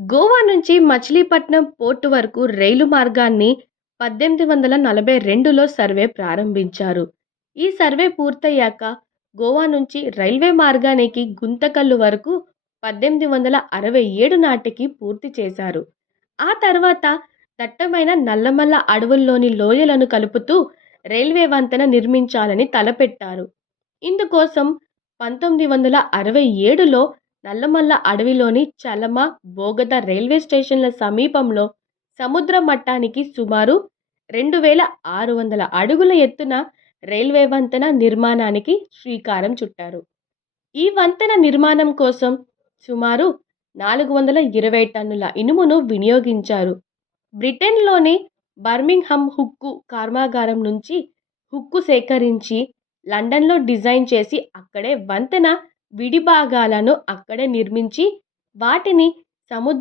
గోవా నుంచి మచిలీపట్నం పోర్టు వరకు రైలు మార్గాన్ని 1842లో సర్వే ప్రారంభించారు. ఈ సర్వే పూర్తయ్యాక గోవా నుంచి రైల్వే మార్గానికి గుంతకల్లు వరకు 1867 నాటికి పూర్తి చేశారు. ఆ తర్వాత దట్టమైన నల్లమల్ల అడవుల్లోని లోయలను కలుపుతూ రైల్వే వంతెన నిర్మించాలని తలపెట్టారు. ఇందుకోసం 1967లో నల్లమల్ల అడవిలోని చలమ, బోగద రైల్వే స్టేషన్ల సమీపంలో సముద్ర మట్టానికి సుమారు 2600 అడుగుల ఎత్తున రైల్వే వంతెన నిర్మాణానికి శ్రీకారం చుట్టారు. ఈ వంతెన నిర్మాణం కోసం సుమారు 420 టన్నుల ఇనుమును వినియోగించారు. బ్రిటన్లోని బర్మింగ్హామ్ ఉక్కు కర్మాగారం నుంచి ఉక్కు సేకరించి లండన్లో డిజైన్ చేసి అక్కడే వంతెన విడిభాగాలను అక్కడే నిర్మించి వాటిని సముద్ర